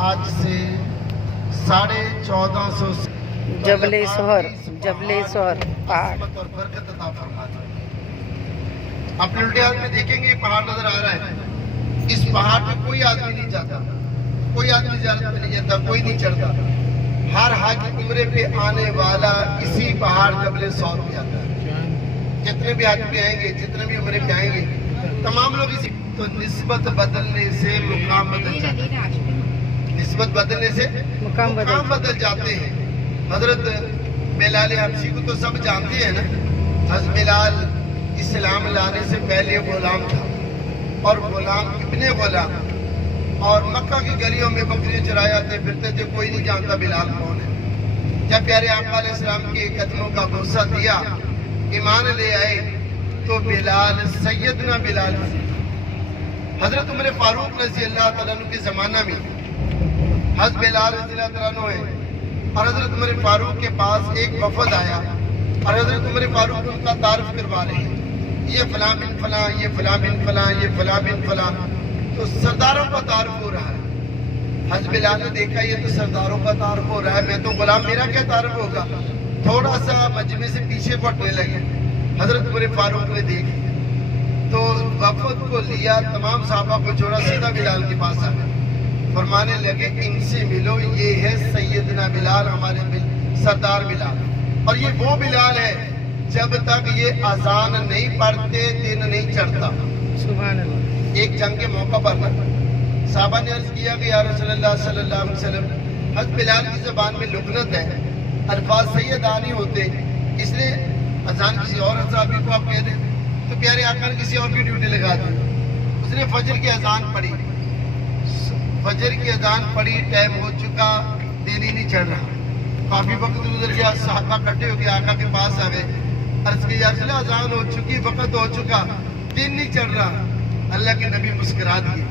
आज से 1450 जबले सोहर पहाड़। और बरकत अता फरमा दे। अपने उल्टे हाथ में देखेंगे पहाड़ नजर आ रहा है। इस पहाड़ पे कोई आदमी नहीं जाता, कोई आदमी ज़ियारत पे नहीं जाता, कोई नहीं चढ़ता। हर हाजी उम्रे पे आने वाला इसी पहाड़ जबले सौर पे आता है। जितने भी हाजी पे आएंगे, जितने भी उम्रे पे आएंगे, तमाम लोग इसी। तो निस्बत बदलने से मुकाम बदल जाता है, निस्बत बदलने से मुकाम बदल जाते हैं। हजरत बिलाल हबशी को तो सब जानते हैं ना। हज़रत बिलाल इस्लाम लाने से पहले गुलाम था, और गुलाम कितने गुलाम, और मक्का की गलियों में बकरियां चराते फिरते थे, कोई नहीं जानता बिलाल कौन है। जब प्यारे आका अलैहिस्सलाम के कदमों का भरोसा दिया, ईमान ले आए, तो बिलाल सैयदना बिलाल हजरत उमर फारूक रज़ी अल्लाह तआला अन्हु के ज़माना में हज़रत बिलाल रज़ी अल्लाह तआला अन्हु है, और हजरत उमर फारूक के पास एक वफद आया, और हजरत उमर फारूक उनका तारुफ करवा रहे हैं, ये फलां बिन फलां, ये फलां बिन फलां, ये फलां बिन फलां। तो सरदारों का तारुफ हो रहा है। हज़रत बिलाल ने देखा ये तो सरदारों का तारुफ हो रहा है, मैं तो गुलाम, मेरा क्या तारुफ होगा। थोड़ा सा मजमे से पीछे को हटने लगे। हजरत उमर फारूक ने देख लिया, तो वफद को लिया, तमाम साहबा को छोड़ा, सीधा बिलाल के पास आ गए। फरमाने लगे इनसे मिलो, ये है सैयदना बिलाल, हमारे सरदार बिलाल। और ये वो बिलाल है जब तक ये अजान नहीं पढ़ते दिन नहीं चढ़ता। सुभान अल्लाह। एक जंग के मौका पर ना साहबा ने अर्ज किया कि या रसूलल्लाह सल्लल्लाहु अलैहि वसल्लम, हज़रत बिलाल की ज़बान में लुकनत है, अल्फाज सैयदा नहीं होते, इसलिए अजान किसी और साहबी को आप कह दें। तो प्यारे आका ने किसी और की ड्यूटी लगा दी। उसने फजर की अजान पढ़ी, फजर की अजान पढ़ी, टाइम हो चुका, दिन ही नहीं चढ़ रहा। काफी वक्त गुजर गया, साहबा इकट्ठे हो गए, आका के पास आ गए, अर्ज किया या रसूल अल्लाह, अजान हो चुकी, वक्त हो चुका, दिन नहीं चढ़ रहा। अल्लाह के नबी मुस्कुरा दिए,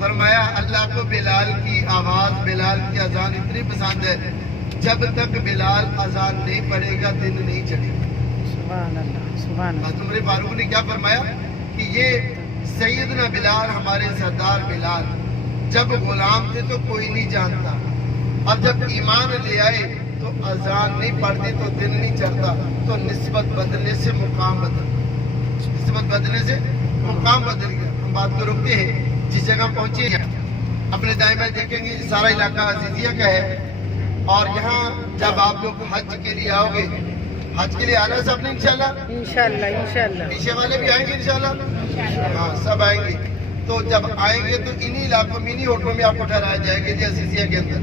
फरमाया अल्लाह को बिलाल की आवाज, बिलाल की अजान इतनी पसंद है, जब तक बिलाल अजान नहीं पढ़ेगा दिन नहीं चढ़ेगा। सुभान अल्लाह, सुभान अल्लाह। उमर फारूक ने क्या फरमाया कि ये सैयदना बिलाल, हमारे सरदार बिलाल, जब गुलाम थे तो कोई नहीं जानता, और जब ईमान ले आए तो अजान नहीं पढ़ते तो दिन नहीं चढ़ता। तो निस्बत बदलने से मुकाम बदल, निस्बत बदलने से मुकाम बदल गया। हम बात को रोकते हैं, जिस जगह पहुंचे हैं अपने दाएं बाएं देखेंगे, सारा इलाका अजीजिया का है। और यहाँ जब आप लोग हज के लिए आओगे, हज के लिए आना है सबने इंशाल्लाह, इंशाल्लाह इंशाल्लाह। पीछे वाले भी आएंगे इंशाल्लाह, हाँ सब आएंगे। तो जब आएंगे तो इन्हीं इलाकों में, इन्हीं होटलों में आपको ठहराया जाएगा जी अजीजिया के अंदर।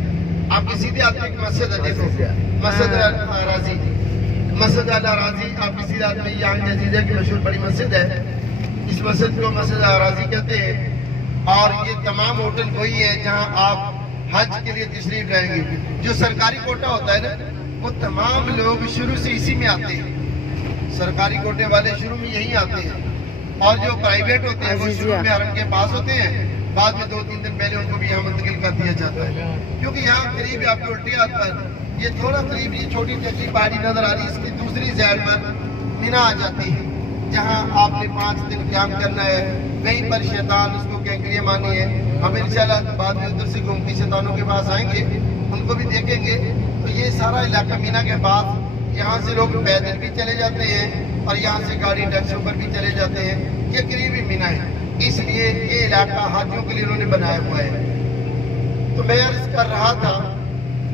आपकी सीधे हाथ में एक मस्जिद है, देखो मस्जिद राजी, मस्जिद अल राजी आपकी सीधे हाथ में, यहाँ अजीजिया की मशहूर बड़ी मस्जिद है। इस मस्जिद को मस्जिद अल राजी कहते हैं। और ये तमाम होटल वही है जहाँ आप हज के लिए तशरीफ लाएंगे। जो सरकारी कोटा होता है ना, वो तमाम लोग शुरू से इसी में आते हैं, सरकारी कोटे वाले शुरू में यही आते हैं, और जो प्राइवेट होते हैं वो शुरू में हरम के पास होते हैं, बाद में 2-3 दिन पहले उनको भी यहाँ मुंतकिल कर दिया जाता है। क्योंकि यहाँ करीब है आपके उल्टे हाथ पर, ये थोड़ा करीब, ये छोटी सी पहाड़ी नजर आ रही है, इसकी दूसरी साइड पर मीना आ जाती है, जहाँ आपने 5 दिन क्याम करना है। वहीं पर शैतान उसको कैंकरिया मानी है। हम इंशाल्लाह बाद में उधर से घूम के शैतानों के पास आएंगे, उनको भी देखेंगे। तो ये सारा इलाका मीना के बाद, यहाँ से लोग पैदल भी चले जाते हैं और यहाँ से गाड़ी टैक्सियों पर भी चले जाते हैं। ये करीबी मीना है, इसलिए ये इलाका हाजियों के लिए उन्होंने बनाया हुआ है। तो मैं अर्ज कर रहा था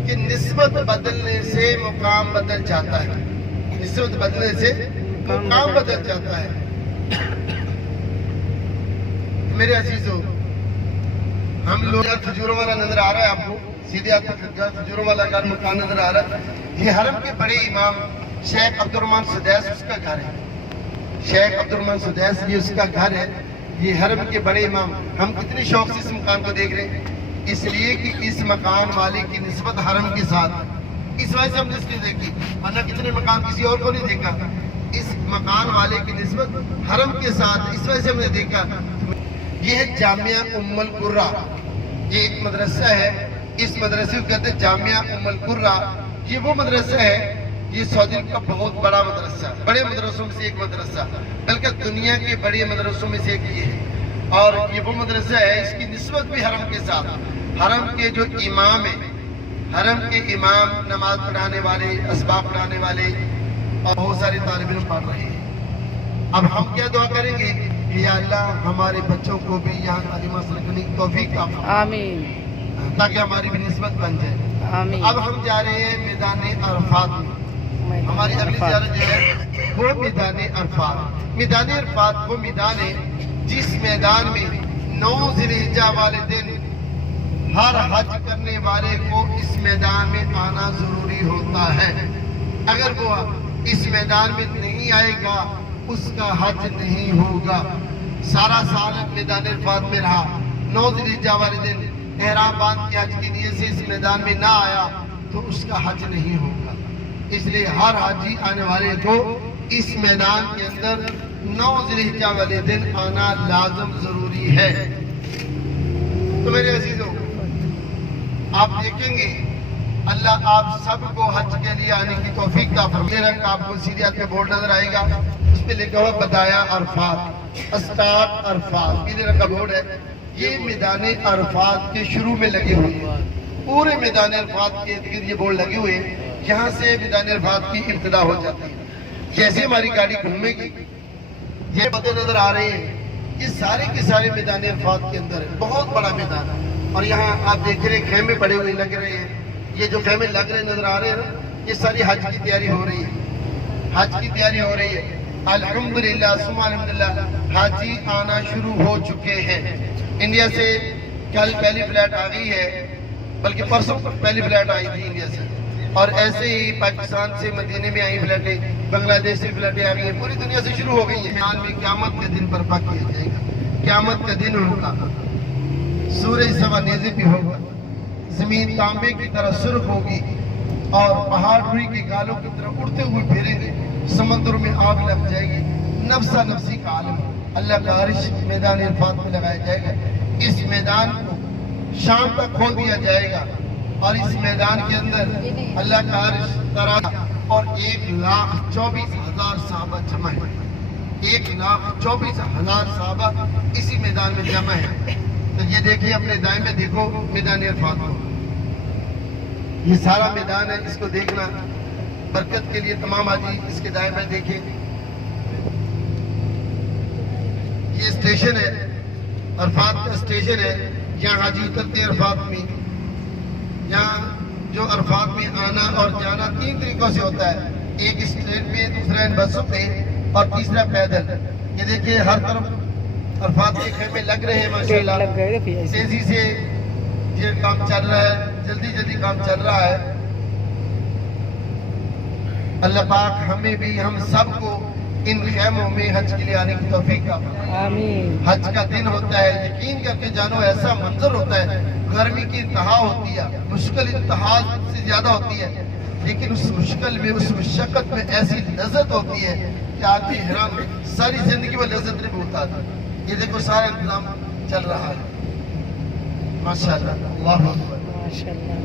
कि निस्बत बदलने से मुकाम बदल जाता है, निस्बत बदलने से मुकाम बदल जाता है। मेरे अजीजों, हम लोग खजूरों वाला नजर आ रहा है आपको, सीधे आपको खजूरों वाला घर मकान नजर आ रहा है। ये हरम के बड़े इमाम शेख अब्दुर्रहमान सुदैस उसका घर है, शेख अब्दुर्रहमान सुदैस ये उसका घर है। ये हरम के बड़े इमाम, हम कितने शौक से इस मकान को देख रहे हैं, इसलिए कि इस मकान वाले की निस्बत हरम के साथ, इस वजह से हमने इसलिए देखी, वरना कितने मकान किसी और को नहीं देखा। इस मकान वाले की निस्बत हरम के साथ, इस वजह से हमने देखा। ये है जामिया उम्मुल कुर्रा, ये एक मदरसा है, इस मदरसे को कहते हैं जामिया उम्मुल कुर्रा। ये वो मदरसा है, ये सऊदी का बहुत बड़ा मदरसा, बड़े मदरसों में से एक मदरसा, बल्कि दुनिया के बड़े मदरसों में से एक ये है। और ये वो मदरसा है, इसकी निस्बत भी हरम के साथ, حرم کے جو امام ہیں، حرم کے امام نماز پڑھانے والے، اسباب پڑھانے والے اور بہت سارے طالب علم پڑھ رہے ہیں. اب ہم کیا دعا کریں گے کہ یا اللہ ہمارے بچوں کو بھی یہاں تعلیم حاصل کرنے کی توفیق عطا فرما، آمین تاکہ ہماری بھی نسبت بن جائے. آمین. اب ہم جا رہے ہیں میدان عرفات میں. ہماری اگلی زیارت جو ہے وہ میدان عرفات. میدان عرفات وہ میدان ہے جس میدان میں 9 ذی الحجہ والے دن ہر حج کرنے والے کو اس میدان میں آنا ضروری ہوتا ہے. اگر وہ اس میدان میں نہیں آئے گا اس کا حج نہیں ہوگا. سارا سال میدان عرفات میں رہا، 9 ذی الحجہ والے دن احرام باندھ کے حج کی نیت سے اس میدان میں نہ آیا تو اس کا حج نہیں ہوگا. اس لیے ہر حاجی آنے والے کو اس میدان کے اندر 9 ذی الحجہ والے دن آنا لازم ضروری ہے. تو میرے عزیزوں، آپ دیکھیں گے اللہ آپ سب کو حج کے لیے آنے کی توفیق عطا فرمائے. رنگ آپ کو سیدھی ہاتھ میں بورڈ نظر آئے گا، اس پہ لکھا ہوا بدایا عرفات، اسٹارٹ عرفات. پیلے رنگ کا بورڈ ہے. یہ میدان عرفات کے شروع میں لگے ہوئے ہیں. پورے میدان عرفات کے ارد گرد یہ بورڈ لگے ہوئے ہیں. یہاں سے میدان عرفات کی ابتدا ہو جاتی ہے. جیسے ہماری گاڑی گھومے گی یہ بدے نظر آ رہے ہیں، یہ سارے کے سارے میدان عرفات کے اندر ہے. بہت بڑا میدان ہے. اور یہاں آپ دیکھ رہے ہیں خیمے پڑے ہوئے لگ رہے ہیں. یہ جو خیمے لگ رہے نظر آ رہے ہیں نا، یہ ساری حج کی تیاری ہو رہی ہے. حج کی تیاری ہو رہی ہے. الحمدللہ ثم الحمدللہ حاجی آنا شروع ہو چکے ہیں. انڈیا سے کل پہلی فلائٹ آ گئی ہے، بلکہ پرسوں پہلی فلائٹ آئی تھی انڈیا سے. اور ایسے ہی پاکستان سے مدینے میں آئی فلائٹیں، بنگلہ دیش سے فلائٹیں آ گئی ہیں. پوری دنیا سے شروع ہو گئی ہیں. حال میں قیامت کے دن برپا کیا جائے گا. قیامت کا دن ہوگا، سورج سوا نیزے بھی ہوگا، زمین تانبے کی طرح سرخ ہوگی اور پہاڑ روئی کے گالوں کی طرح اڑتے ہوئے پھیریں گے. سمندر میں آگ لگ جائے گی. نفسا نفسی کا عالم اللہ کا عرش میدان عرفات میں لگایا جائے گا. اس میدان کو شام تک کھول دیا جائے گا اور اس میدان کے اندر اللہ کا عرش تراش اور 1,24,000 صحابہ جمع ہے. 1,24,000 صحابہ اسی میدان میں جمع ہے. تو یہ دیکھیں، اپنے دائیں میں دیکھو میدان عرفات کو. یہ سارا میدان ہے، اس کو دیکھنا برکت کے لیے. تمام حاجی اس کے دائیں میں دیکھیں. یہ اسٹیشن ہے، عرفات کا اسٹیشن ہے. یہاں حاجی اترتے ہیں عرفات میں. یہاں جو عرفات میں آنا اور جانا 3 طریقوں سے ہوتا ہے. ایک اسٹرین پہ، دوسرا ان بسوں پہ اور تیسرا پیدل. یہ دیکھیں ہر طرف عرفات کے خیمے لگ رہے ہیں ماشاءاللہ. تیزی سے یہ کام چل رہا ہے، جلدی جلدی کام چل رہا ہے. اللہ پاک ہمیں بھی، ہم سب کو ان خیموں میں حج کے لیے آنے کی توفیق عطا فرمائے. آمین. حج کا دن ہوتا ہے، یقین کر کے جانو ایسا منظر ہوتا ہے. گرمی کی انتہا ہوتی ہے، مشکل انتہا سے زیادہ ہوتی ہے، لیکن اس مشکل میں، اس مشقت میں ایسی لذت ہوتی ہے کہ آدمی حیران ساری زندگی میں لذت نہیں بھولتا تھا. یہ دیکھو سارا انتظام چل رہا ہے ماشاءاللہ. اللہ اکبر. ماشاءاللہ.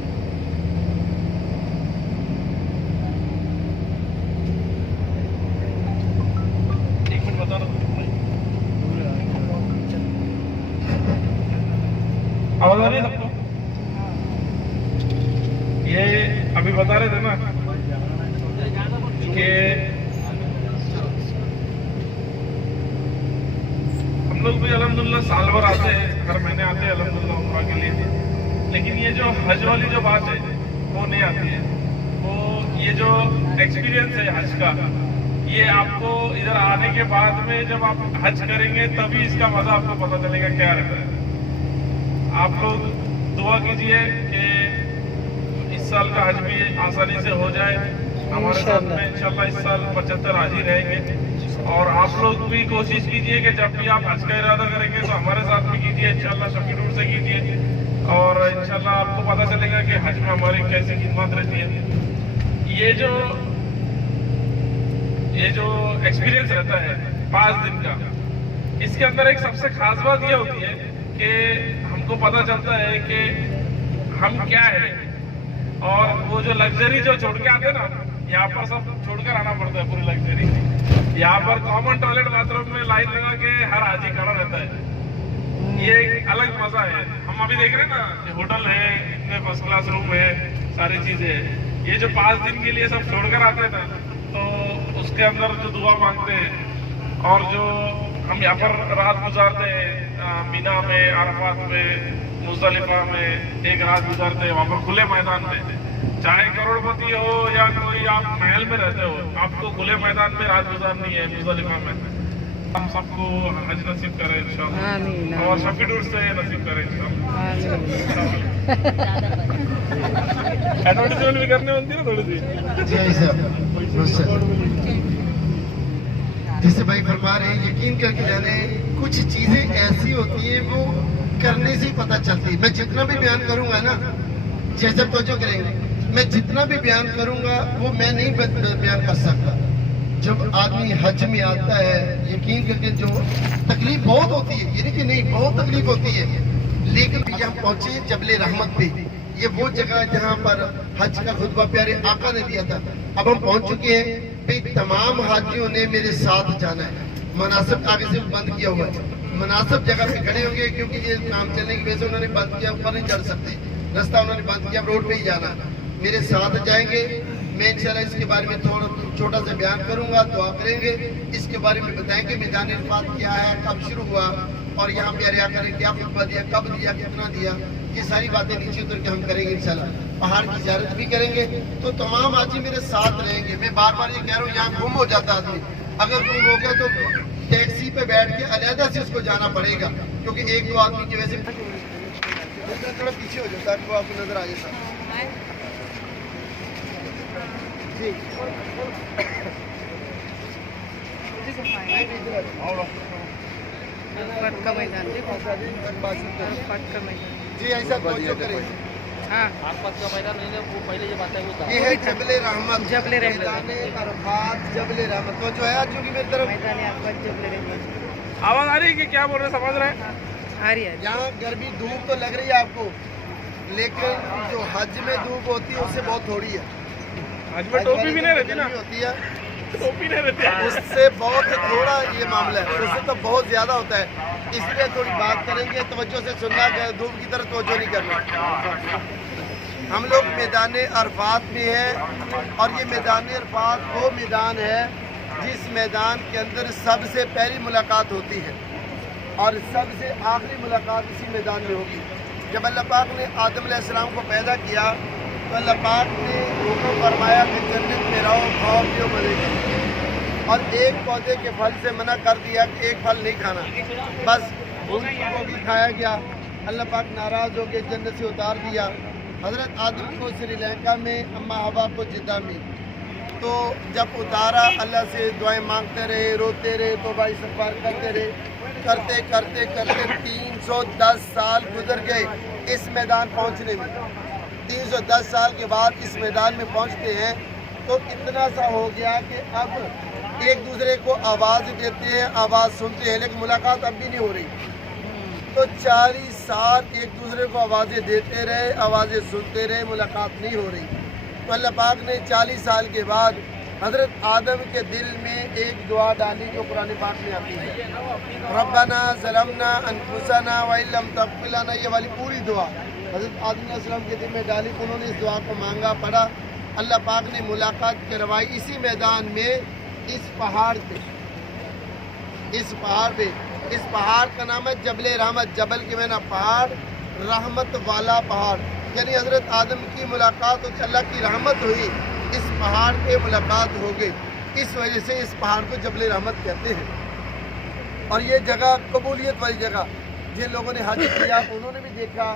آواز آ رہی ہے سب کو؟ یہ ابھی بتا رہے تھے نا کہ ہم لوگ بھی الحمدللہ سال بھر آتے ہیں، ہر مہینے آتے ہیں الحمدللہ عمرہ کے لیے. لیکن یہ جو حج والی جو بات ہے وہ نہیں آتی ہے. وہ یہ جو ایکسپیرینس ہے حج کا، یہ آپ کو ادھر آنے کے بعد میں جب آپ حج کریں گے تبھی اس کا مزہ آپ کو پتہ چلے گا کیا رہتا ہے. آپ لوگ دعا کیجئے کہ اس سال کا حج بھی آسانی سے ہو جائے. ہمارے ساتھ میں انشاءاللہ اس سال 75 حاجی رہیں گے. اور آپ لوگ بھی کوشش کیجئے کہ جب بھی آپ حج کا ارادہ کریں گے تو ہمارے ساتھ بھی کیجئے انشاءاللہ. شفیع روڈ سے کیجئے اور انشاءاللہ آپ کو پتہ چلے گا کہ حج میں ہماری کیسی خدمات رہتی ہے. یہ جو ایکسپیرینس رہتا ہے 5 دن کا، اس کے اندر ایک سب سے خاص بات یہ ہوتی ہے کہ ہم کو پتہ چلتا ہے کہ ہم کیا ہے. اور وہ جو لگژری جو چھوڑ کے آتے ہیں نا، یہاں پر سب چھوڑ کر آنا پڑتا ہے پوری لگژری. یہاں پر کامن ٹوائلٹ باتھ روم میں لائن لگا کے ہر حاجی کھڑا رہتا ہے. ये एक अलग मजा है। हम अभी देख रहे हैं ना कि होटल है, इतने फर्स्ट क्लास रूम है, सारी चीजें है। ये जो 5 दिन के लिए सब छोड़कर आते हैं ना, तो उसके अंदर जो दुआ मांगते हैं और जो हम यहाँ पर रात गुजारते हैं मीना में, अरफात में, मुज़दलिफा में एक रात गुजारते हैं वहाँ पर खुले मैदान में। चाहे करोड़पति हो या कोई आप महल में रहते हो, आपको खुले मैदान में रात गुजारनी है मुज़दलिफा में। हम सबको हज नसीब करें इंशाअल्लाह, आमीन, और आमीन। शफी टूर से नसीब करें इंशाअल्लाह। आमीन। एडवर्टाइजमेंट भी करने होती है ना थोड़ी सी। जी साहब, जैसे भाई फरमा रहे हैं, यकीन करके जाने कुछ चीजें ऐसी होती हैं वो करने से ही पता चलती है। मैं जितना भी बयान करूंगा ना, जैसे तवज्जो करेंगे, मैं जितना भी बयान करूंगा वो मैं नहीं बयान कर सकता। जब आदमी हज में आता है, यकीन करके जो तकलीफ बहुत होती है, यानी कि नहीं बहुत तकलीफ होती है, लेकिन यहाँ पहुंचे जबले रहमत पे। ये वो जगह जहाँ पर हज का खुतबा प्यारे आका ने दिया था। अब हम पहुंच चुके हैं भाई, तमाम हाजियों ने मेरे साथ जाना है। मनासिब आगे से बंद किया हुआ है, मुनासिब जगह पे खड़े होंगे, क्योंकि ये काम चलने की वजह से उन्होंने बंद किया, ऊपर नहीं चढ़ सकते, रास्ता उन्होंने बंद किया, रोड पे ही जाना। मेरे साथ जाएंगे, मैं इंशाल्लाह इसके बारे में थोड़ा छोटा सा बयान करूंगा, दुआ करेंगे, इसके बारे में बताएंगे मैदान अरफात क्या है, कब शुरू हुआ और यहाँ प्यारे आका ने क्या खुतबा दिया, कब दिया, कितना दिया, ये सारी बातें नीचे उतर के हम करेंगे इंशाल्लाह। पहाड़ की ज़ियारत भी करेंगे, तो तमाम हाजी मेरे साथ रहेंगे। मैं बार बार ये कह रहा हूँ, यहाँ गुम हो जाता आदमी, अगर गुम हो गया तो टैक्सी पे बैठ के अलहदा से उसको जाना पड़ेगा, क्योंकि एक दो आदमी की वजह से थोड़ा पीछे हो जाता है, वो आपको नजर आ जाता जी। अरफात का मैदान देखो, अरफात का मैदान। जी ऐसा तवज्जो करें, हाँ, आसपास का मैदान नहीं है, वो पहले ये बात है वो था। ये है जबले रहमत, जबले रहमत। मैदान अरफात जबले रहमत। तो जो है आज चूंकि मेरी तरफ मैदान अरफात जबले रहमत। आवाज आ रही है कि क्या बोल रहे हैं, समझ रहे हैं? आ रही है। यहाँ गर्मी धूप तो लग रही है आपको, लेकिन जो हज में धूप होती है उससे बहुत थोड़ी है। आज में टोपी भी नहीं रहती ना, गर्मी होती है टोपी नहीं रहती है। उससे बहुत थोड़ा ये मामला है, उससे तो बहुत ज्यादा होता है। इसलिए थोड़ी बात करेंगे, तवज्जो से सुनना, धूप की तरफ तवज्जो नहीं करना। हम लोग मैदान अरफात में हैं, और ये मैदान अरफात वो मैदान है जिस मैदान के अंदर सबसे पहली मुलाकात होती है और सबसे आखिरी मुलाकात इसी मैदान में होगी। जब अल्लाह पाक ने आदम अलैहिस्सलाम को पैदा किया तो अल्लाह पाक ने हुक्म फरमाया कि जन्नत में रहो, खाओ पियो, मजे करो, और एक पौधे के फल से मना कर दिया कि एक फल नहीं खाना, बस उनको भी खाया गया। अल्लाह पाक नाराज़ हो गए, जन्नत से उतार दिया। हज़रत आदम को श्रीलंका में, अम्मा हवा को जिद्दा में, तो जब उतारा अल्लाह से दुआएं मांगते रहे, रोते रहे, तो भाई इस्तग़फ़ार करते रहे, करते करते करते 310 साल गुजर गए इस मैदान पहुंचने में। 310 साल के बाद इस मैदान में पहुंचते हैं तो इतना सा हो गया कि अब एक दूसरे को आवाज़ देते हैं, आवाज़ सुनते हैं, लेकिन मुलाकात अब भी नहीं हो रही। तो 40 साल एक दूसरे को आवाज़ें देते रहे, आवाज़ें सुनते रहे, मुलाकात नहीं हो रही। तो अल्लाह पाक ने 40 साल के बाद हज़रत आदम के दिल में एक दुआ डाली जो कुरान पाक में आती है, रब्बना ज़लमना अनफुसना व इल्लम तग़फिर लना, ये वाली पूरी दुआ हज़रत आदम अलैहिस्सलाम के दिल में डाली। उन्होंने इस दुआ को मांगा, पढ़ा, अल्लाह पाक ने मुलाकात करवाई इसी मैदान में, इस पहाड़ पे। इस पहाड़ का नाम है जबले रहमत। जबल के मैंने पहाड़, रहमत वाला पहाड़, यानी हज़रत आदम की मुलाकात और अल्लाह की रहमत हुई, इस पहाड़ पे मुलाकात हो गई। इस वजह से इस पहाड़ को जबले रहमत कहते हैं। और ये जगह कबूलियत वाली जगह, जिन लोगों ने हज किया उन्होंने भी देखा,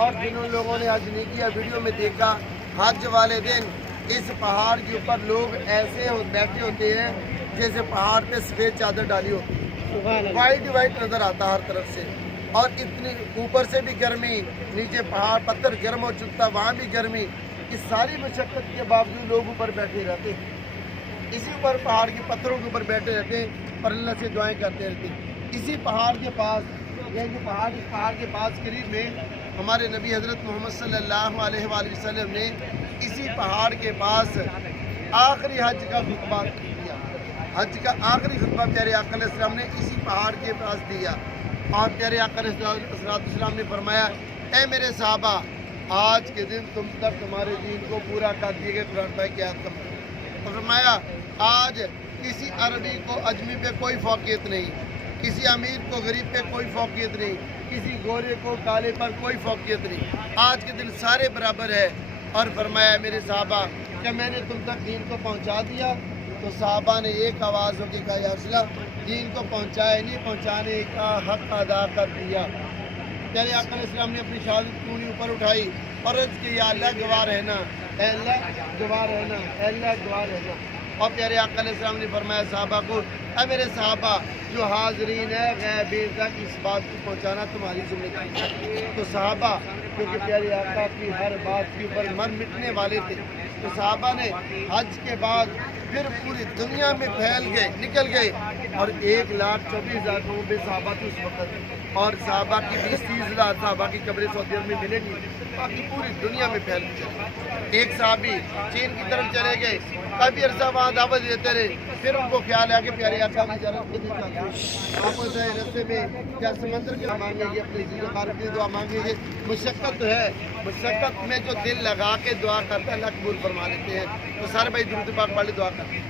और जिन लोगों ने हज नहीं किया वीडियो में देखा। हज वाले दिन इस पहाड़ के ऊपर लोग ऐसे बैठे होते हैं जैसे पहाड़ पे सफ़ेद चादर डाली होती है, वाइट नज़र आता हर तरफ से, और इतनी ऊपर से भी गर्मी, नीचे पहाड़ पत्थर गर्म हो चुका, वहाँ भी गर्मी। इस सारी मशक्क़त के बावजूद लोग ऊपर बैठे रहते हैं, इसी ऊपर पहाड़ के पत्थरों के ऊपर बैठे रहते हैं और अल्लाह से दुआएं करते रहते हैं। इसी पहाड़ के पास, ये जो पहाड़, इस पहाड़ के पास करीब में हमारे नबी हज़रत मोहम्मद सल्लल्लाहु अलैहि वसल्लम ने इसी पहाड़ के पास आखिरी हज का खुतबा दिया। हज का आखिरी खुतबा प्यारे आका अलैहिस्सलाम ने इसी पहाड़ के पास दिया। اور پیارے آقا علیہ الصلوۃ والسلام نے فرمایا اے میرے صحابہ آج کے دن تم تک تمہارے دین کو پورا کر دیے گئے قرآن پاک کی آیت کا اور فرمایا آج کسی عربی کو اجمی پہ کوئی فوقیت نہیں، کسی امیر کو غریب پہ کوئی فوقیت نہیں، کسی گورے کو کالے پر کوئی فوقیت نہیں، آج کے دن سارے برابر ہے۔ اور فرمایا میرے صحابہ کہ میں نے تم تک دین کو پہنچا دیا؟ تو صحابہ نے ایک آواز ہو کے کہا یا رسول اللہ دین کو پہنچایا نہیں، پہنچانے کا حق ادا کر دیا۔ پیارے آقا علیہ السلام نے اپنی شہادت کونی اوپر اٹھائی اور عرض کی یا اللہ گواہ رہنا، اے اللہ گواہ رہنا، اے اللہ گواہ رہنا۔ اور پیارے آقا علیہ السلام نے فرمایا صحابہ کو اے میرے صحابہ جو حاضرین ہے غیبین تک اس بات کو پہنچانا تمہاری ذمہ داری ہے۔ تو صحابہ کیونکہ پیارے آقا کی ہر بات کے اوپر مر مٹنے والے تھے، تو صحابہ نے حج کے بعد پھر پوری دنیا میں پھیل گئے، نکل گئے، اور 1,24,000 لوگوں پہ صحابہ تھے اس وقت، اور صحابہ کی 20-30,000 صحابہ کی قبریں سعودی عرب میں ملے گی، باقی پوری دنیا میں پھیل گئی۔ ایک صحابی چین کی طرف چلے گئے، کافی عرصہ وہاں دعوت دیتے رہے، پھر ان کو خیال آیا کہ پیارے آقا کی زیارت خود اتنا آپ اسے رستے میں کیا سمندر کے مانگیں گے، اپنے زیر خارج دعا مانگیں گے، مشقت تو ہے، مشقت میں جو دل لگا کے دعا کرتا ہے اللہ قبول فرما لیتے ہیں۔ تو سارے بھائی درود پاک پڑھ لے، دعا کرتے ہیں۔